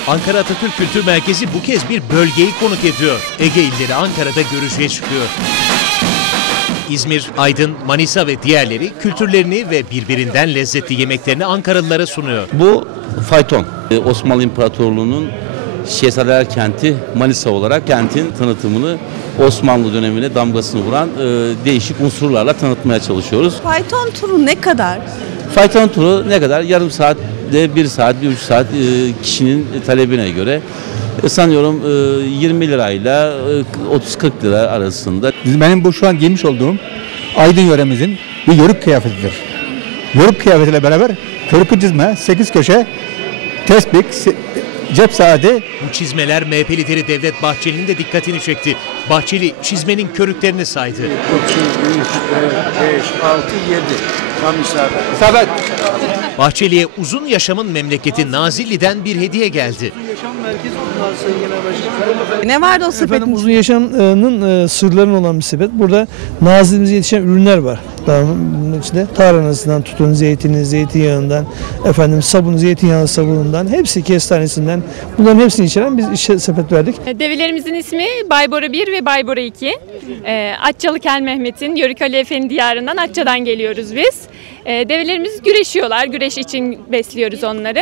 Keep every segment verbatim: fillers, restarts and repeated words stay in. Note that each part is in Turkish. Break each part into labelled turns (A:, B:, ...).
A: Ankara Atatürk Kültür Merkezi bu kez bir bölgeyi konuk ediyor. Ege illeri Ankara'da görüşe çıkıyor. İzmir, Aydın, Manisa ve diğerleri kültürlerini ve birbirinden lezzetli yemeklerini Ankaralılara sunuyor.
B: Bu fayton. Osmanlı İmparatorluğu'nun Şehzadeler Kenti Manisa olarak kentin tanıtımını Osmanlı dönemine damgasını vuran e, değişik unsurlarla tanıtmaya çalışıyoruz.
C: Fayton turu ne kadar?
B: Fayton turu ne kadar? Yarım saatte bir saat, bir buçuk saat e, kişinin talebine göre. E, sanıyorum e, yirmi lirayla e, otuz kırk lira arasında.
D: Benim bu şu an giymiş olduğum Aydın yöremizin bir yörük kıyafetidir. Yörük kıyafetiyle beraber kırpı çizme, sekiz köşe, tespih, cep saati.
A: Bu çizmeler M H P lideri Devlet Bahçeli'nin de dikkatini çekti. Bahçeli çizmenin körüklerini saydı.
E: iki, üç, dört, beş, altı, yedi. Tam isabet.
D: İsabet.
A: Bahçeli'ye uzun yaşamın memleketi Nazilli'den bir hediye geldi.
E: Yaşam merkezi bunlar Sayın Genel Başkanım.
C: Ne vardı o sepetin?
F: Efendim uzun yaşamın e, sırlarının olan bir sepet. Burada Nazilli'mize yetişen ürünler var. Bunun içinde tarhanasından tutun, zeytini, zeytinyağından, efendim sabun, zeytinyağlı sabunundan, hepsi kestanesinden. Bunların hepsini içeren biz işe sepet verdik.
G: Develerimizin ismi Baybora bir ve Baybora iki. E, Atçalı Kel Mehmet'in Yörük Ali Efendi diyarından Atça'dan geliyoruz biz. E, develerimiz güreşiyorlar. Güreş için besliyoruz onları.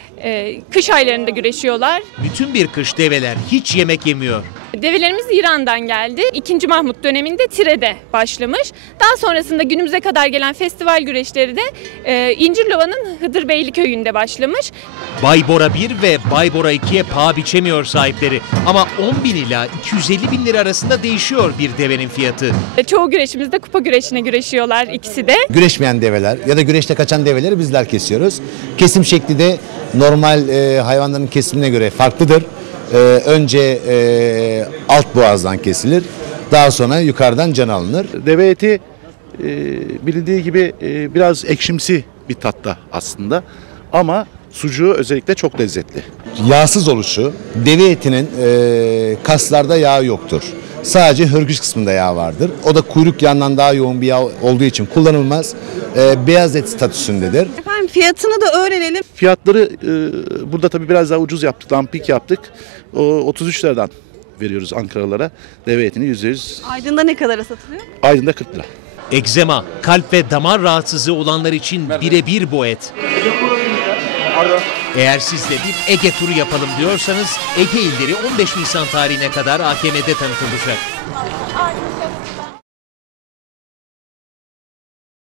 G: E, kış aylarında güreşiyorlar.
A: Bütün bir kış develer hiç yemek yemiyor.
G: Develerimiz İran'dan geldi. İkinci Mahmut döneminde Tire'de başlamış. Daha sonrasında günümüze kadar gelen festival güreşleri de e, İncirlova'nın Hıdırbeyli köyünde başlamış.
A: Baybora bir ve Baybora ikiye paha biçemiyor sahipleri. Ama on bin ila iki yüz elli bin lira arasında değişiyor bir devenin fiyatı.
G: E, çoğu güreşimizde kupa güreşine güreşiyorlar ikisi de.
H: Güreşmeyen develer ya da güreşte kaçan develeri bizler kesiyoruz. Kesim şekli de normal e, hayvanların kesimine göre farklıdır. Ee, önce e, alt boğazdan kesilir, daha sonra yukarıdan can alınır.
I: Deve eti e, bilindiği gibi e, biraz ekşimsi bir tatta aslında ama sucuğu özellikle çok lezzetli.
H: Yağsız oluşu, deve etinin e, kaslarda yağ yoktur. Sadece hörgüç kısmında yağ vardır. O da kuyruk yağından daha yoğun bir yağ olduğu için kullanılmaz. E, beyaz et statüsündedir.
C: Efendim fiyatını da öğrenelim.
I: Fiyatları e, burada tabii biraz daha ucuz yaptık, lampik yaptık. O, otuz üç liradan veriyoruz Ankaralılara deve etini yüzde yüz.
C: Aydın'da ne kadara satılıyor?
I: Aydın'da kırk lira.
A: Egzema, kalp ve damar rahatsızlığı olanlar için birebir bu et. Eğer siz de bir Ege turu yapalım diyorsanız Ege illeri on beş Nisan tarihine kadar A K M'de tanıtılacak.